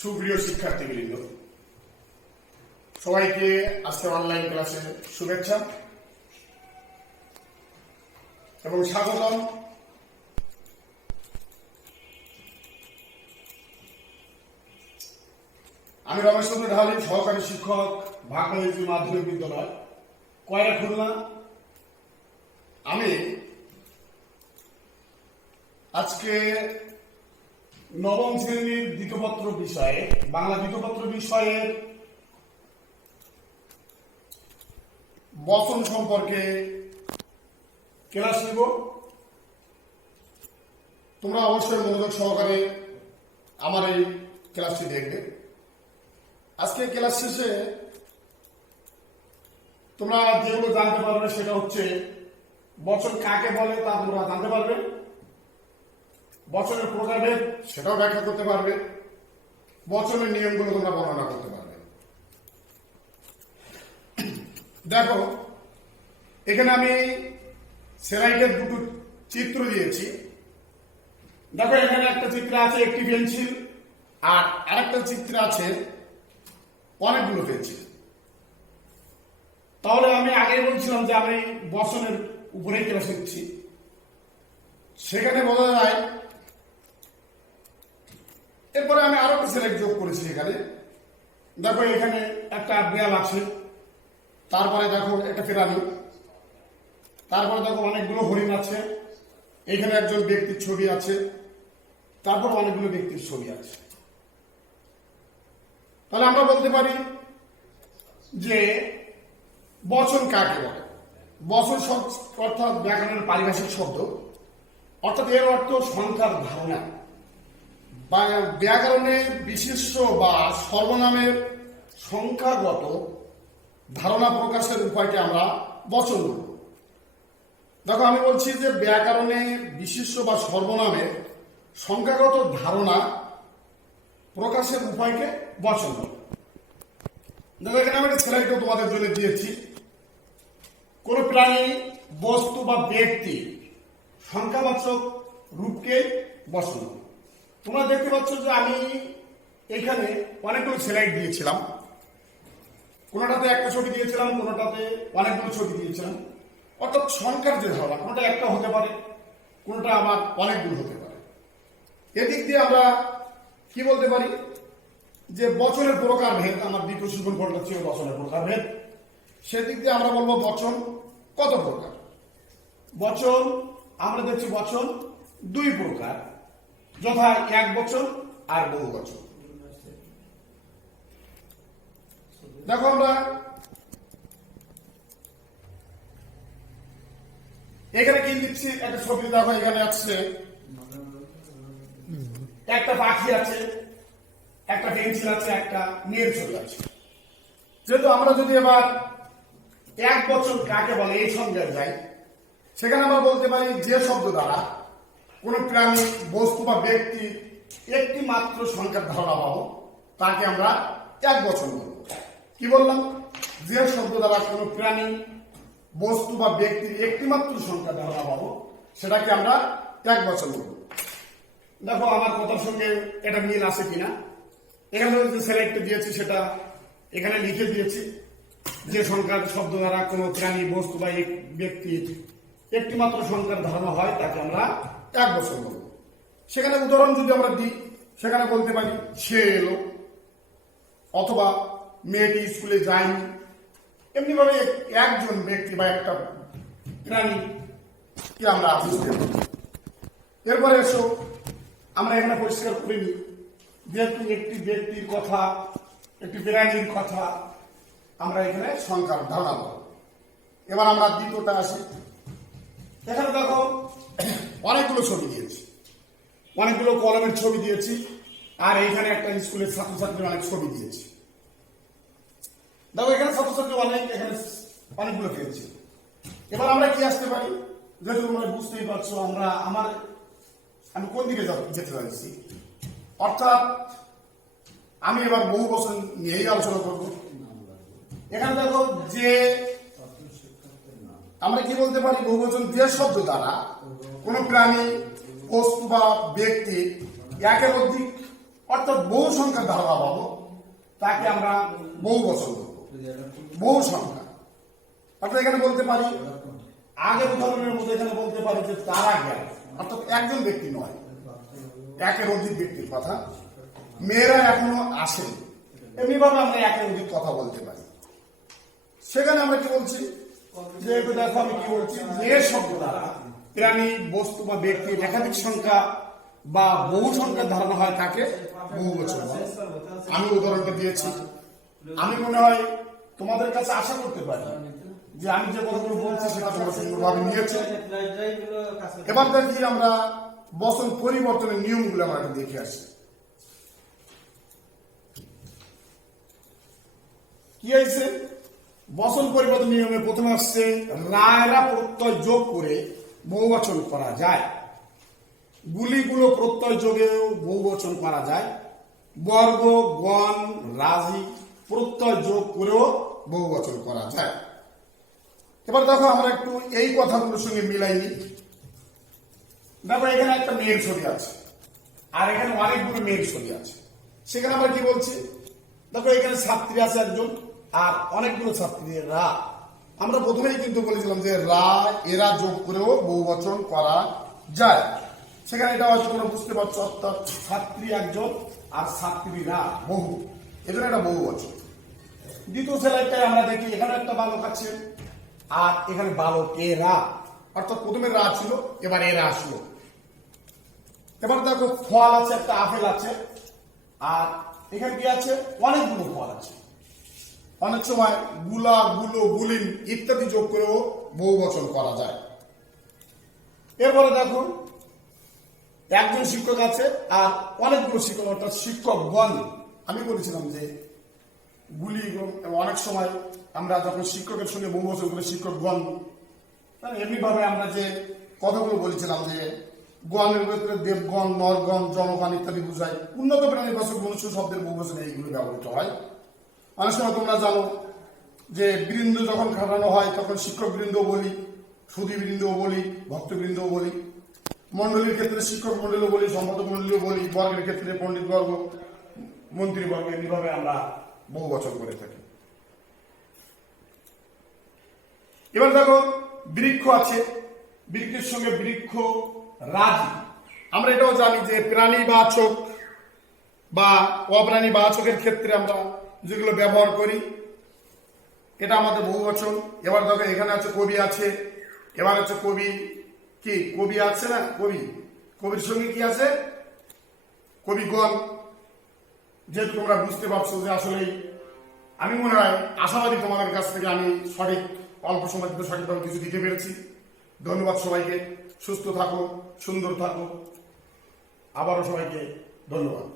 সুপ্রিয় শিক্ষার্থীবৃন্দ, সবাইকে আজকে অনলাইন ক্লাসে শুভেচ্ছা এবং স্বাগতম। আমি রমেশ চন্দ্র ঢালি, সহকারী শিক্ষক, ভাগবাড়ি মাধ্যমিক বিদ্যালয়, কয়রা, খুলনা। আমি আজকে নবম শ্রেণীর দ্বিতীয়পত্র বিষয়ে, বাংলা দ্বিতীয়পত্র বিষয়ের বচন সম্পর্কে ক্লাস নিব। তোমরা অবশ্যই মনোযোগ সহকারে আমার এই ক্লাসটি দেখবে। আজকে ক্লাস শেষে তোমরা যেগুলো জানতে পারবে সেটা হচ্ছে বচন কাকে বলে তা তোমরা জানতে পারবে, বচনের প্রকারভেদ সেটাও ব্যাখ্যা করতে পারবে, বচনের নিয়মগুলো তোমরা বর্ণনা করতে পারবে। দেখো, এখানে আমি স্লাইডের দুটো চিত্র দিয়েছি। দেখো, এখানে একটা চিত্র আছে একটি পেন্সিল, আর আরেকটা চিত্র আছে অনেকগুলো পেন্সিল। তাহলে আমি আগেই বলছিলাম যে আমি বচনের উপরেই ক্লাস নিচ্ছি। সেখানে বোঝা যায়। এরপরে আমি আরো একটা সিলেক্ট যোগ করেছি এখানে। দেখো, এখানে একটা বিড়াল আছে, তারপরে দেখো একটা প্রাণী, তারপরে দেখো অনেকগুলো হরিণ আছে, এখানে একজন ব্যক্তির ছবি আছে, তারপর অনেকগুলো ব্যক্তির ছবি আছে। তাহলে আমরা বলতে পারি যে বচন কাকে বলে। বচন অর্থাৎ ব্যাকরণের পারিভাষিক শব্দ, অর্থাৎ এর অর্থ সংখ্যার ধারণা বা ব্যাকরণের বিশেষ্য বা সর্বনামের সংখ্যাগত ধারণা প্রকাশের উপায়কে আমরা বচন বলব। দেখো, আমি বলছি যে ব্যাকরণে বিশেষ্য বা সর্বনামের সংখ্যাগত ধারণা প্রকাশের উপায়কে বচন বলব। দেখো, এখানে আমি একটা স্লাইডও তোমাদের জন্য দিয়েছি। কোন প্রাণী, বস্তু বা ব্যক্তি সংখ্যাবাচক রূপকে বচন বলে। তোমরা দেখতে পাচ্ছ যে আমি এখানে অনেকগুলো স্লাইড দিয়েছিলাম। কোনটাতে একটা ছবি দিয়েছিলাম, কোনটাতে অনেকগুলো ছবি দিয়েছিলাম। অর্থাৎ সংখ্যার যে ধারণা, কোনটা একটা হতে পারে, কোনটা আবার অনেকগুলো হতে পারে। এদিক দিয়ে আমরা কি বলতে পারি যে বচনের প্রকারভেদ, আমার দ্বিতীয় শিক্ষণফলটা ছিল বচনের প্রকারভেদ। সেদিক দিয়ে আমরা বলবো বচন কত প্রকার। বচন আমরা দেখছি বচন দুই প্রকার, যথা এক বচন আর বহু বচন। দেখো, আমরা এখানে কি দিচ্ছি, একটা ছবি। দেখো, এখানে আছে একটা পাখি আছে, একটা পেন্সিল আছে, একটা মেয়ের ছবি আছে। যেহেতু আমরা যদি এবার এক বচন কাকে বলে এই সংজ্ঞায় যাই, সেখানে আমরা বলতে পারি যে শব্দ দ্বারা কোন প্রাণী, বস্তু বা ব্যক্তির একটি মাত্র সংখ্যার ধারণা পাবো তাকে আমরা এক বচন বলব। কি বললাম? যে শব্দ দ্বারা কোন প্রাণী, বস্তু বা ব্যক্তির একটি মাত্র সংখ্যার ধারণা পাবো সেটাকে আমরা এক বচন বলব। দেখো, আমার কথার সঙ্গে এটা মিল আছে কিনা। এখানে যে সিলেক্ট দিয়েছি সেটা এখানে লিখে দিয়েছি। যে সংখ্যার শব্দ দ্বারা কোন প্রাণী, বস্তু বা ব্যক্তির একটি মাত্র সংখ্যার ধারণা হয় তাকে আমরা এক বচন বলব। সেখানে উদাহরণ যদি আমরা দিই, সেখানে বলতে পারি সে এলো, অথবা মেয়েটি স্কুলে যায়নি। এমনি ভাবে একজন ব্যক্তি বা একটা প্রাণী কি আমরা বুঝতে পারি। এরপরে এসো, আমরা এখানে পরিষ্কার করে নিই, যেহেতু একটি ব্যক্তির কথা, একটি প্রাণীর কথা, আমরা এখানে সংখ্যার ধারণা বলব। এবার আমরা দ্বিতীয়টা আসি। এখানে দেখো অনেকগুলো ছবি দিয়েছি, অনেকগুলো কলমের ছবি দিয়েছি, আর এইখানে একটা স্কুলের ছাত্রছাত্রীর অনেক ছবি দিয়েছি। দেখো, এখানে ছাত্রছাত্রী অনেক, এখানে অনেকগুলো পেয়েছি। এবার আমরা কি আসতে পারি, যেহেতু তোমরা বুঝতেই পারছো আমি কোন দিকে যেতে চাইছি। অর্থাৎ আমি এবার বহু বছর নিয়েই আলোচনা করব। এখানে দেখো, যে আমরা কি বলতে পারি, বহু বচন যে শব্দ দ্বারা কোন প্রাণী, বস্তু বা ব্যক্তি একের অধিক অর্থাৎ বহু সংখ্যার ধারণা পাবো, তাকে আমরা বহু বচন বলবো, বহু সংখ্যা। অর্থাৎ এখানে বলতে পারি, আগের উদাহরণের মধ্যে এখানে বলতে পারি যে তারা গেল, অর্থাৎ একজন ব্যক্তি নয়, একের অধিক ব্যক্তির কথা। মেয়েরা এখনো আসেনি, এমনি ভাবে আমরা একের অধিক কথা বলতে পারি। সেখানে আমরা কি বলছি, যে দেখো আমি কি বলছি, যে শব্দ দ্বারা প্রাণী, বস্তু বা ব্যক্তির একাধিক সংখ্যা বা বহু সংখ্যার ধারণা হয় তাকে বহু বচন বলে। আমি উদাহরণটা দিয়েছি, আমি মনে হয় তোমাদের কাছে আশা করতে পারি যে আমি যে কথাগুলো বলছি সেটা তোমরা সুন্দরভাবে নিয়েছো। এবার দেখি আমরা বচন পরিবর্তনের নিয়মগুলো আমরা একটু দেখে আসি। কি হয়েছে? বচন পরিবর্তন নিয়মে প্রথমে আসছে রায়রা প্রত্যয় যোগ করে বহুবচন করা যায়, গুলিগুলো প্রত্যয় যোগেও বহুবচন করা যায়, বর্গ, গণ, রাজি প্রত্যয় যোগ করেও বহুবচন করা যায়। এবার দেখো আমরা একটু এই কথাগুলোর সঙ্গে মিলাই নিই। দেখো এখানে একটা মেয়ের ছবি আছে, আর এখানে অনেকগুলো মেয়ের ছবি আছে। সেখানে আমরা কি বলছি, দেখো এখানে ছাত্রী আছে একজন, আর অনেকগুলো ছাত্রীরা। আমরা প্রথমেই কিন্তু বলেছিলাম যে এরা যোগ করেও বহুবচন করা যায়। সেখানে এটা হয়তো তোমরা বুঝতে পারছো, অর্থাৎ ছাত্রী একজন আর ছাত্রীরা বহু, এজন্য এটা বহুবচন। দ্বিতীয় স্লাইডটায় আমরা দেখি এখানে একটা বালক আছে, আর এখানে বালকেরা, অর্থাৎ প্রথমে রা ছিল, এবার এরা আসলো। এবার দেখো ফল আছে, একটা আপেল আছে, আর এখানে কি আছে, অনেকগুলো ফল আছে। অনেক সময় গুলা, গুলো, গুলিন ইত্যাদি যোগ করেও বহুবচন করা যায়। এরপরে দেখো একজন শিক্ষক আছে আর অনেকগুলো শিক্ষক, অর্থাৎ শিক্ষকগণ। আমি বলেছিলাম যে গুলি, অনেক সময় আমরা যখন শিক্ষকের সঙ্গে বহুবচন করে শিক্ষকগণ, এমনি ভাবে আমরা যে কথাগুলো বলেছিলাম যে গণের ক্ষেত্রে দেবগণ, নরগণ, জনগণ ইত্যাদি বুঝায়। উন্নত প্রাণীবাচক মনুষ্য শব্দের বহুবচনে এইগুলো ব্যবহৃত হয়। অনেক সময় তোমরা জানো যে বৃন্দ যখন খাটানো হয় তখন শিক্ষক বৃন্দ বলি, সুধী বৃন্দ বলি, ভক্তবৃন্দ বলি। মন্ডলীর ক্ষেত্রে শিক্ষক মন্ডলীও বলি, সম্পাদক মন্ডলীও বলি। বর্গের ক্ষেত্রে পণ্ডিত বর্গ, মন্ত্রী বর্গ, এমনিভাবে আমরা বহু বচন করে থাকি। এবার দেখো বৃক্ষ আছে, বৃক্ষের সঙ্গে বৃক্ষ রাজি। আমরা এটাও জানি যে প্রাণীবাচক বা অপ্রাণীবাচকের ক্ষেত্রে আমরা যেগুলো ব্যবহার করি এটা আমাদের বহুবচন। এবার দেখো এখানে আছে কবি আছে, এবার হচ্ছে কবি, কি কবি আছে না, কবি, কবির সঙ্গে কি আছে, কবিগণ। যেহেতু তোমরা বুঝতে পারছো যে আসলে আমি মনে হয় আশাবাদী তোমাদের কাছ থেকে আমি সঠিক অল্প সময় কিন্তু সঠিকভাবে কিছু দিতে পেরেছি। ধন্যবাদ সবাইকে, সুস্থ থাকো, সুন্দর থাকো, আবারও সবাইকে ধন্যবাদ।